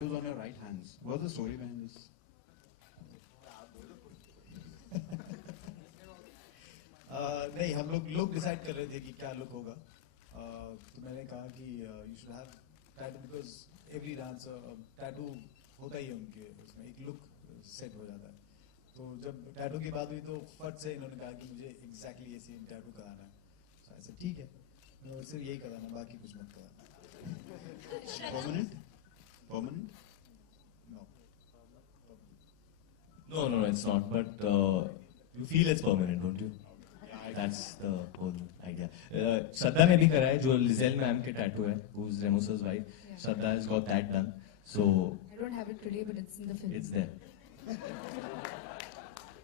tattoos on your right hands. What's the story behind this? नहीं, हम लोग decide कर रहे थे कि क्या लुक होगा. तो मैंने कहा कि you should have tattoo because every dancer tattoo होता ही है उनके उसमें एक लुक सेट हो जाता है. तो जब टैटू की बात हुई तो फट से इन्होंने कहा कि मुझे एग्जैक्टली ये सेम टैटू कराना है. तो ऐसे ठीक है, सिर्फ यही कराना, बाकी कुछ मत कराना. Permanent? Permanent? No. No, it's not. But you feel it's permanent, don't you? That's the whole idea. Shraddha ने भी करा है, जो Lizelle मैम के tattoo है, who's Remus's wife. Shraddha has got that done. So I don't have it today, but it's in the film. it's there.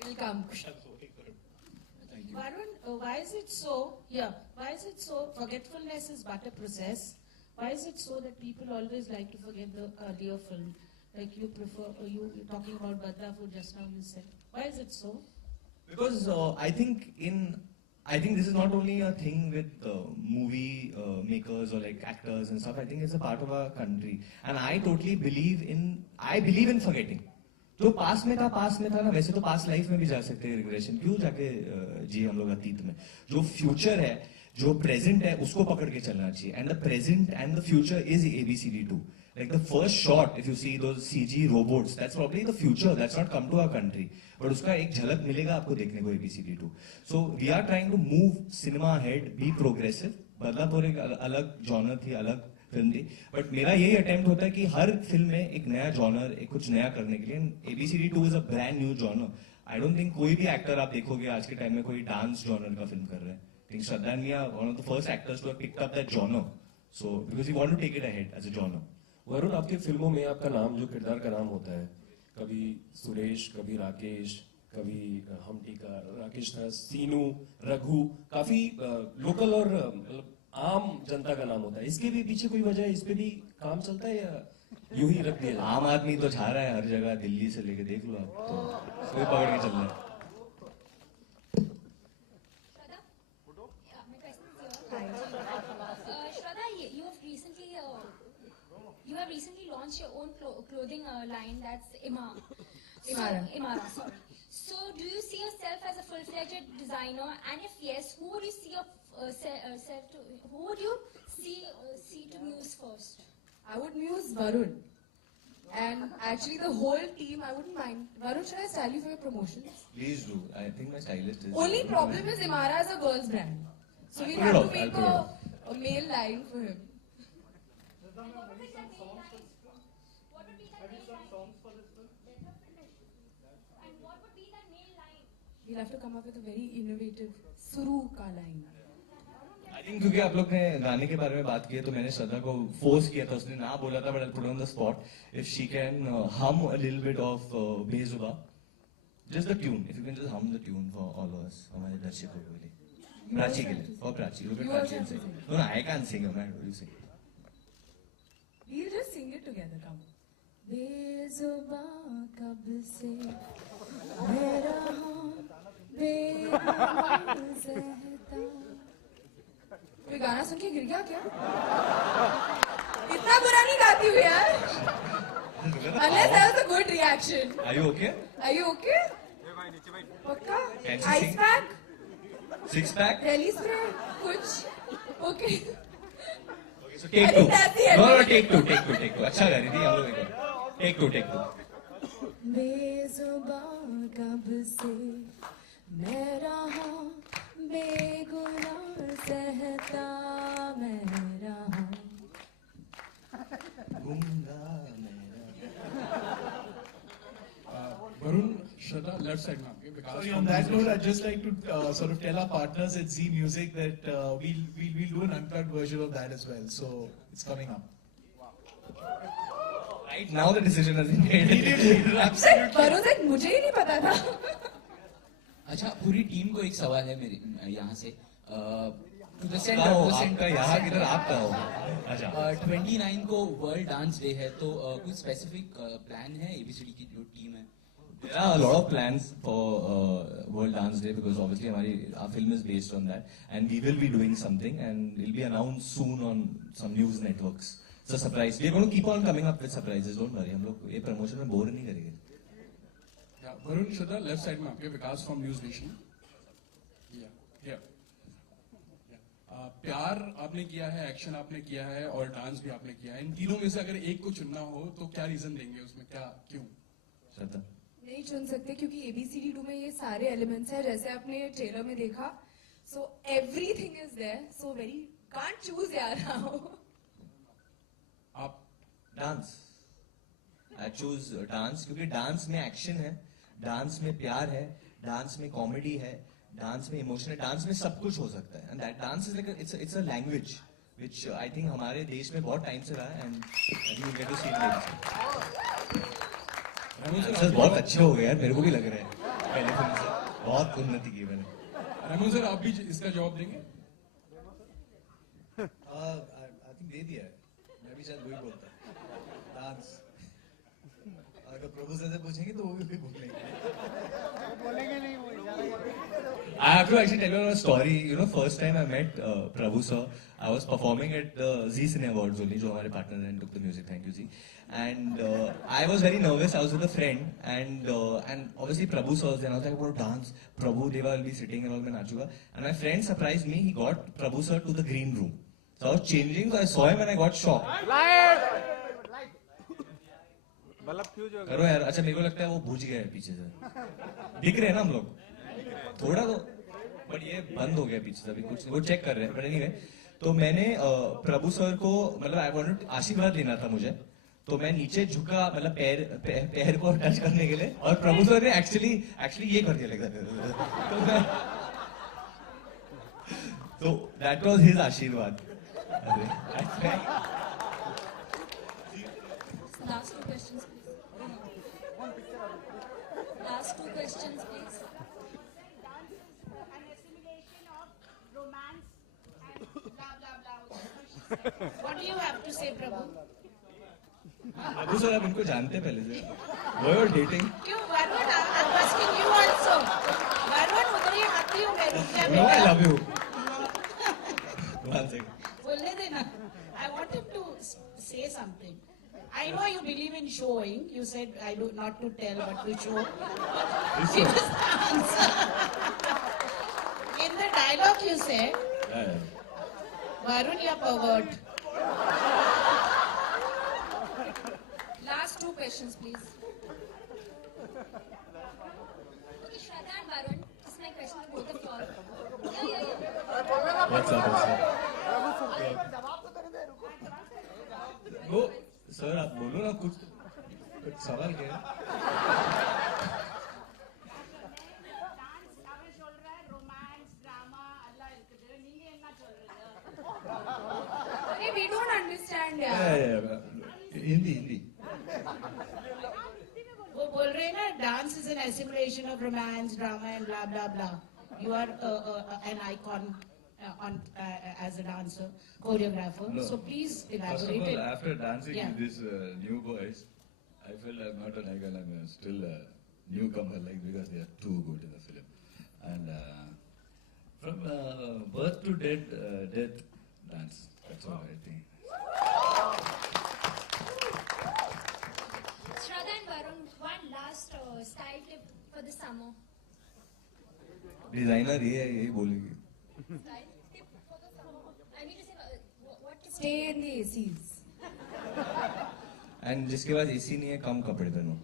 It'll come. Thank you. Varun, why is it so? Yeah, why is it so? Forgetfulness is but a process. Why is it so that people always like to forget the earlier film? Like you prefer, you're talking about Badlapur just now. You said, why is it so? Because I think this is not only a thing with movie makers or like actors and stuff. I think it's a part of our country, and I totally believe in forgetting. जो पास में था ना, वैसे तो past life में भी जा सकते हैं. रिग्रेशन क्यों जाके जी हम लोग अतीत में. जो फ्यूचर है, जो प्रेजेंट है, उसको पकड़ के चलना चाहिए. And the present and the future is ABCD2. Like the first shot, if you see those CG robots, that's probably the future. That's not come to our country. But उसका एक झलक मिलेगा आपको देखने को ABCD2. So we are trying to move cinema ahead, be progressive. Badlapur एक अलग genre थी, अलग फिल्म थी. बट मेरा यही अटेम्प्ट होता है कि हर फिल्म में एक नया जॉनर, एक कुछ नया करने के लिए. ABCD2 is a brand new genre. I don't think कोई भी एक्टर आप देखोगे आज के टाइम में कोई डांस जॉनर का फिल्म कर रहे हैं. I think Shraddha and me are one of the first actors to have picked up that genre. So because we want to take it ahead as a genre. Varun, आपकी फिल्मों में आपका नाम, जो किरदार का नाम होता है, कभी सुरेश, कभी राकेश, कभी हम टीका, राकेश था, सीनू, रघु, काफी लोकल और मतलब आम जनता का नाम होता है. इसके भी पीछे कोई वजह है? इस पे भी काम चलता है या यूं ही रख दिया? आम आदमी तो छा रहा है हर जगह, दिल्ली से लेके देख लो आप, तो कोई पकड़ के चल रहा है. You have recently launched your own clothing line, that's Imara. Sorry. So, do you see yourself as a full-fledged designer? And if yes, who would you see yourself to? Who would you see to muse first? I would muse Varun. And actually the whole team, I wouldn't mind. Varun, should I style you for your promotions? Please do. I think my stylist is. Only problem is Imara is a girl's brand. So we'll have to make a male line for him. And what would be that main line? What would be that main line? And what would be that main line? We'll have to come up with a very innovative Suru ka line. I think क्योंकि आप लोग ने गाने के बारे में बात की है, तो मैंने श्रद्धा को फोर्स किया था. उसने ना बोला था, but I'll put her on the spot. If she can hum a little bit of Bezuba, just the tune. If you can just hum the tune for all of us, हमारे दर्शकों के लिए, प्राची के लिए, for Prachi. Look at Prachi and sing. No, I can't sing. Man, what do you sing? We'll just sing it together, come. बेजुबा कब से मेरा बेगुनाह सहता. कोई गाना सुन के गिर गया क्या? इतना बुरा नहीं गाती हूँ यार. Unless that was a good reaction. Are you okay? Are you okay? पक्का? Can she Ice sing? pack? Six pack? Delhi spray? कुछ? Okay. So take I two. think that's the end. No, take two. अच्छा कर रही थी हम लोग. Take two. बेजुबा कब से मैं रहा बेगुनाह सहता मैं रहा. Varun, Shraddha, left side now. Okay? Sorry, on that note, I'd just like to sort of tell our partners at Z Music that we'll do an unplugged version of that as well. So it's coming up. Right now the decision has been made. Absolutely. Varun sir, मुझे ही नहीं पता था. अच्छा, पूरी team को एक सवाल है मेरे यहाँ से. टू द आपका यहाँ किधर आपका हो? अच्छा. 29 को वर्ल्ड डांस डे है, तो कुछ स्पेसिफिक प्लान है ABCD की जो टीम है? There are a lot of plans for World Dance Day because obviously our film is based on that, and we will be doing something, and it'll be announced soon on some news networks. It's a surprise. We're going to keep on coming up with surprises. Don't worry. हम लोग ये promotion में bore नहीं करेंगे. Yeah, Varun Shraddha, left side में आपके विकास from News Nation. Yeah, yeah. प्यार आपने किया है, एक्शन आपने किया है और डांस भी आपने किया है. इन तीनों में से अगर एक को चुनना हो तो क्या रीजन देंगे उसमें, क्या, क्यों? श्रद्धा. नहीं चुन सकते क्योंकि ABCD 2 में ये सारे एलिमेंट्स हैं जैसे आपने ट्रेलर में देखा. So everything is there. So very can't choose यार. आप डांस. आई चूज डांस क्योंकि डांस में एक्शन है, डांस में प्यार है, डांस में कॉमेडी है, डांस में इमोशन है, डांस में सब कुछ हो सकता है. And that dance is like it's a language which I think हमारे देश में बहुत टाइम से रहा है. And I think you get to see it. Answer बहुत अच्छे हो गए यार, मेरे को भी लग रहा है पहले फिल्म से बहुत उन्नति की मैंने. रमन सर, आप भी इसका जवाब देंगे? आई थिंक दे दिया है. मैं भी शायद वही बोलता. डांस. अगर प्रभु सर से पूछेंगे तो वो भी बोलेंगे नहीं. I have to actually tell you a story. You know, first time I met Prabhu sir, I was performing at the Zee Cine Awards only, जो हमारे partner and took the music. Thank you Zee. And I was very nervous. I was with a friend, and obviously Prabhu sir was there. I was like, about dance. Prabhu Deva will be sitting and all. मैं नाचूंगा. And my friend surprised me. He got Prabhu sir to the green room. So I was changing. So I saw him and I got shocked. करो यार. अच्छा मेरे को लगता है वो बुझ गया है पीछे से. दिख रहे हैं ना हम लोग थोड़ा तो, बट ये बंद हो गया पीछे से. अभी कुछ वो चेक कर रहे हैं. बट एनीवे, तो मैंने प्रभु सर को मतलब आई वांटेड आशीर्वाद लेना था मुझे. तो मैं नीचे झुका मतलब पैर को टच करने के लिए, और प्रभु सर ने एक्चुअली ये कर दिया लगता. तो दैट वाज हिज आशीर्वाद. Last two questions, please. Last two questions, please. Dance is an assimilation of romance and blah blah blah. What do you have to say, Prabhu? Prabhu sir आप इनको जानते हैं पहले से? Were you dating? क्यों Varun? I'm asking you also. Varun उधर ही आती हूँ मैं. रुक जा No, I बेटा. love you. One second. बोलने देना. I want him to say something. I know you believe in showing. You said I do not to tell but to show. Give us the answer. In the dialogue you said, Varun, you're pervert. Last two questions, please. Okay, Shraddha and Varun, this is my question to both of you all. Yeah. What's up, sir? वो sir आप बोलो ना कुछ सवाल क्या है? Dance அவன் சொல்ற romance drama எல்லாம் இருக்குது. நீங்க என்ன சொல்றீங்க? अरे we don't understand यार. हिंदी. वो बोल रहे हैं ना, dance is an assimilation of romance drama and blah blah blah. You are an icon as a dancer, choreographer. No. So please First of elaborate all, it. after dancing Yeah. with these new boys, I felt I'm not an icon, I'm still a newcomer, like, because they are too good in the film. And from birth to death, dance. That's all I think. Shraddha and Varun, one last style tip for the summer. Designer ये है, यही बोलेगी. Style tip for the summer. I mean to say, what tip? Stay in the ACs. And जिसके पास AC नहीं है कम कपड़े पहनो.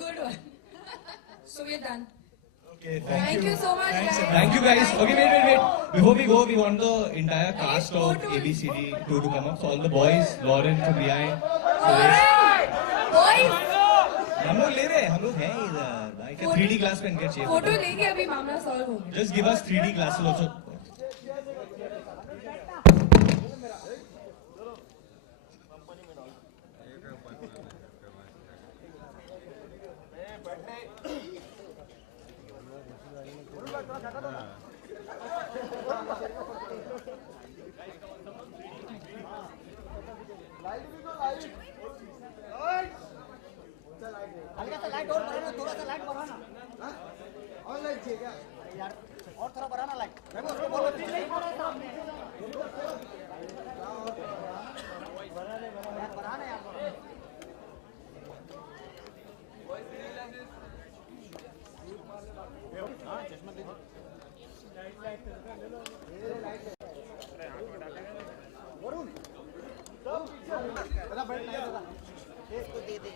Good one. So we're done. Okay, Thank you so much, guys. Thank you guys. Okay, wait. Before we go, we want the entire cast of ABCD to come up. So all the boys, Lauren from behind. Alright, boys. हम लोग ले रहे हैं, हम लोग हैं इधर. भाई क्या 3D क्लास पेन कर चाहिए? फोटो लेंगे अभी मामला सॉल्व हो गया. Just give us 3D classes also. हल्का सा लाइट और बढ़ाना, थोड़ा सा लाइट बढ़ाना. और लाइट चाहिए क्या यार? और थोड़ा बढ़ाना लाइट. वरुण, सब, दादा बैठ दादा, एक को दे दे।